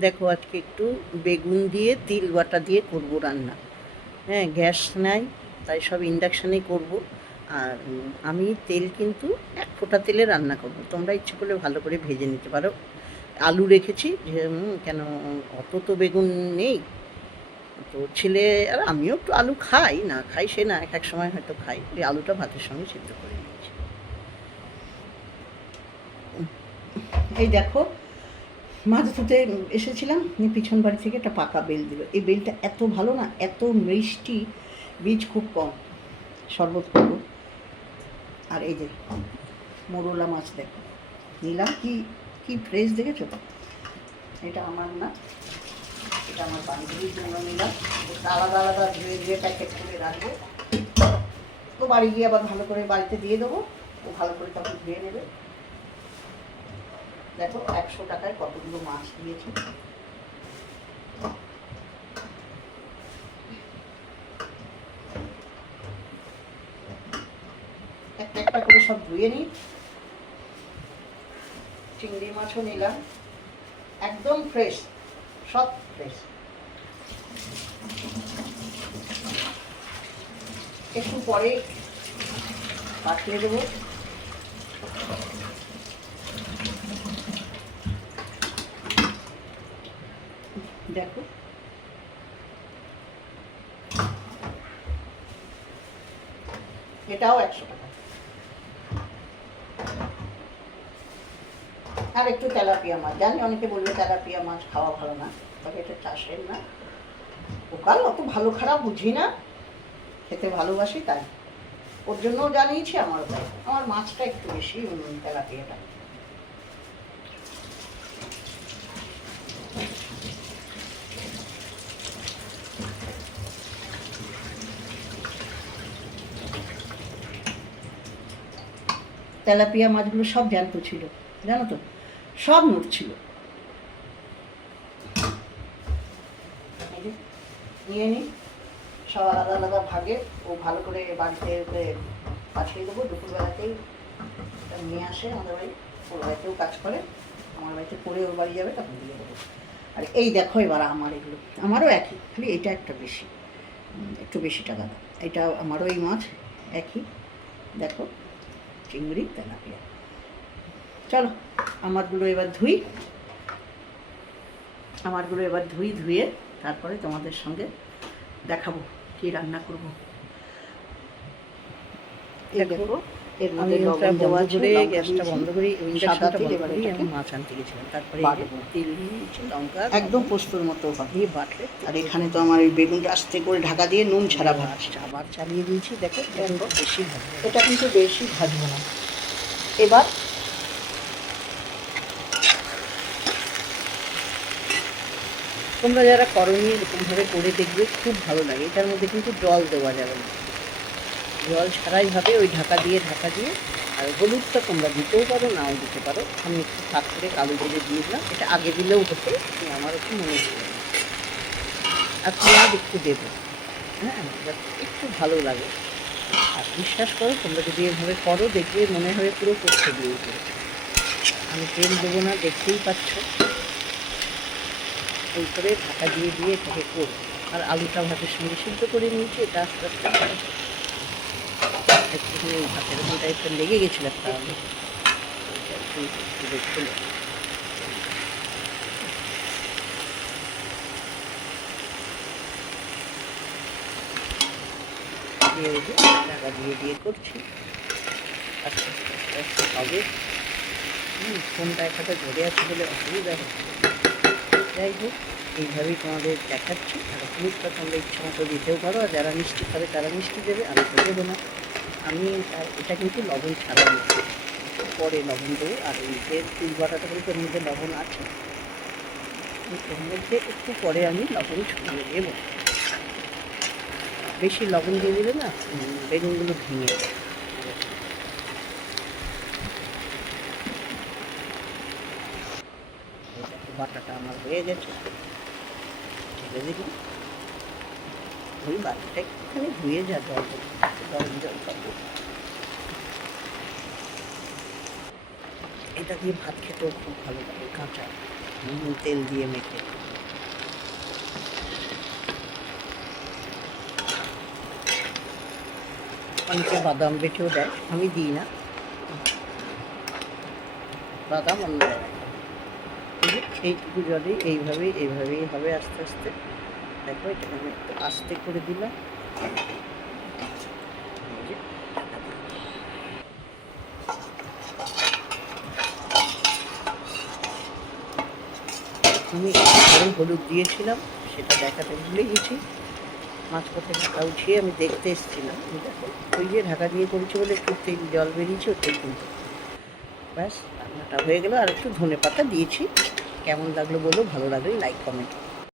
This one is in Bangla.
দেখো আজকে একটু বেগুন দিয়ে তিল বাটা দিয়ে করবো রান্না। হ্যাঁ, গ্যাস নাই, তাই সব ইন্ডাকশানেই করবো। আর আমি তেল কিন্তু 1 ফোঁটা তেলে রান্না করব। তোমরা ইচ্ছে করলে ভালো করে ভেজে নিতে পারো। আলু রেখেছি যে কেন অত তো বেগুন নেই। তো ছেলে আর আমিও একটু আলু খাই, না খাই সে না, এক সময় হয়তো খাই। ওই আলুটা ভাতের সঙ্গে সিদ্ধ করে নিয়েছি। এই দেখো, মাছ ধুতে এসেছিলাম, পিছন বাড়ি থেকে একটা পাকা বেল দিল। এই বেলটা এত ভালো না, এত মিষ্টি, বীজ খুব কম। শরবত করবো। আর এই যে মোরলা মাছ দেখো নিলাম, কি কি ফ্রেশ দেখেছো তো। এটা আমার না, এটা আমার বান্ধবীর জন্য নিলাম। এটা আলাদা আলাদা ধুয়ে ধুয়ে প্যাকেট করে রাখবো। তো বাড়ি গিয়ে আবার ভালো করে বাড়িতে দিয়ে দেবো, ও ভালো করে তখন ধুয়ে নেবে। দেখো 100 টাকায় কতগুলো মাছ দিয়েছে। একটা একটা করে সব ধুয়ে নিই। চিংড়ি মাছও নিলাম, একদম ফ্রেশ, সব ফ্রেশ। একটু পরে পাঠিয়ে দেবো। দেখো এটাও 100 টাকা। আর একটু তেলাপিয়া মাছ, জানি অনেকে বলবে তেলাপিয়া মাছ খাওয়া ভালো না, তবে এটা চাষের না। ওকাল অত ভালো খারাপ বুঝি না, খেতে ভালোবাসি তাই ওর জন্যও জানিয়েছি। আমার তাই আমার মাছটা একটু বেশি, তেলাপিয়াটা। তেলাপিয়া মাছগুলো সব জ্যান্ত ছিল, জানো তো, সব নড়ছিল। নিয়ে নিই সব আলাদা আলাদা ভাগে। ও ভালো করে বাড়িতে পাঠিয়ে দেবো দুপুরবেলাতেই। নিয়ে আসে আমাদের বাড়ি, ওর বাড়িতেও কাজ করে, আমার বাড়িতে পড়ে ওর বাড়ি যাবে, তখন দিয়ে দেবো। আর এই দেখো এবার আমার এগুলো, আমারও একই, খালি এটা একটা বেশি, একটু বেশি টাকা দাম। এটা আমারও এই মাছ একই, দেখো চিংড়ি তেলাপিয়া। চলো আমারগুলো এবার ধুই, ধুয়ে তারপরে তোমাদের সঙ্গে দেখাবো কি রান্না করবো। দেখো আমি ওটা বন্ধ করে, গ্যাসটা বন্ধ করে, ইন্ডাকশনটা বন্ধ করে আমি মাছ আনতে গেছিলাম। তারপরে তেল নিয়েছি, লঙ্কা একদম পোস্তর মতো দিয়ে বাটলে। আর এখানে তো আমার এই বেগুনটা আস্তে করে ঢাকা দিয়ে নুন ছাড়া ভাজছি, আবার চালিয়ে দিয়েছি। দেখো বেশি ভাজবো, এটা কিন্তু বেশি ভাজবো না। এবার তোমরা যারা করনি এরকমভাবে করে দেখবে, খুব ভালো লাগে। এটার মধ্যে কিন্তু জল দেওয়া যাবে না, জল ছাড়াই হবে। ওই ঢাকা দিয়ে আর হলুদটা তোমরা দিতেও পারো, নাও দিতে পারো। আমি একটু ফাঁক করে কালো জিরে দিয়ে দিলাম, এটা আগে দিলেও হতো, আমার একটু মনে ছিল। আর পেঁয়াজ একটু দেবো, হ্যাঁ, একটু ভালো লাগে। আর বিশ্বাস করো, তোমরা যদি এভাবে করো দেখবে মনে হবে পুরো করতে দিয়ে দেবে। আমি তেল দেবো না, দেখতেই পাচ্ছ। এই করে ঢাকা দিয়ে এটাকে করবো। আর আলুটা ভাতের সঙ্গে সিদ্ধ করে নিয়েছি। এটা আস্তে আস্তে একটুখানি ভাতের মধ্যে একটা লেগে গেছিলো একটা আলু, ঢাকা দিয়ে করছি। আস্তে আস্তে হবে। ফোনটা একসাথে ধরে আছে বলে অসুবিধা হচ্ছে। যাই হোক, এইভাবেই তোমাদের দেখাচ্ছি। আর হলুদটা তোমরা ইচ্ছা মতো দিতেও পারো, আর যারা মিষ্টি খাবে তারা মিষ্টি দেবে, আমি তো দেবো না। আমি এটা কিন্তু লবণ ছাড়া নিচ্ছি, পরে লবণ দেবো। আর এই যে তিল বাটাটা কিন্তু এর মধ্যে লবণ আছে, এর মধ্যে একটু পরে আমি লবণ ছড়িয়ে দেবো। বেশি লবণ দিয়ে দিলে না বেগুনগুলো ভেঙে যাবে। বাটাটা আমার হয়ে গেছে, ঢেলে দিলাম। ওই বাটিটা একটুখানি ধুয়ে যা, জল গরম জল পাবো। এটা দিয়ে ভাত খেতেও খুব ভালো লাগে, কাঁচা। তেল দিয়ে মেখে। অনেকে বাদাম বেটেও দেয়, আমি দিই না, বাদাম অন্য জায়গায়। এইটুকু জলেই এইভাবেই হবে আস্তে আস্তে। দেখো এটাকে আমি একটু আস্তে করে দিলাম। আমি হলুদ দিয়েছিলাম, সেটা দেখাতে ভুলে গেছি। মাছ কথা ঢাকা উঠিয়ে আমি দেখতে এসেছিলাম, দেখো ওই যে ঢাকা দিয়ে করেছি বলে একটু তেল জল বেরিয়েছে, ওটাই কিন্তু। ব্যাস রান্নাটা হয়ে গেল। আর একটু ধনে পাতা দিয়েছি। কেমন লাগলো বলো, ভালো লাগলে লাইক কমেন্ট।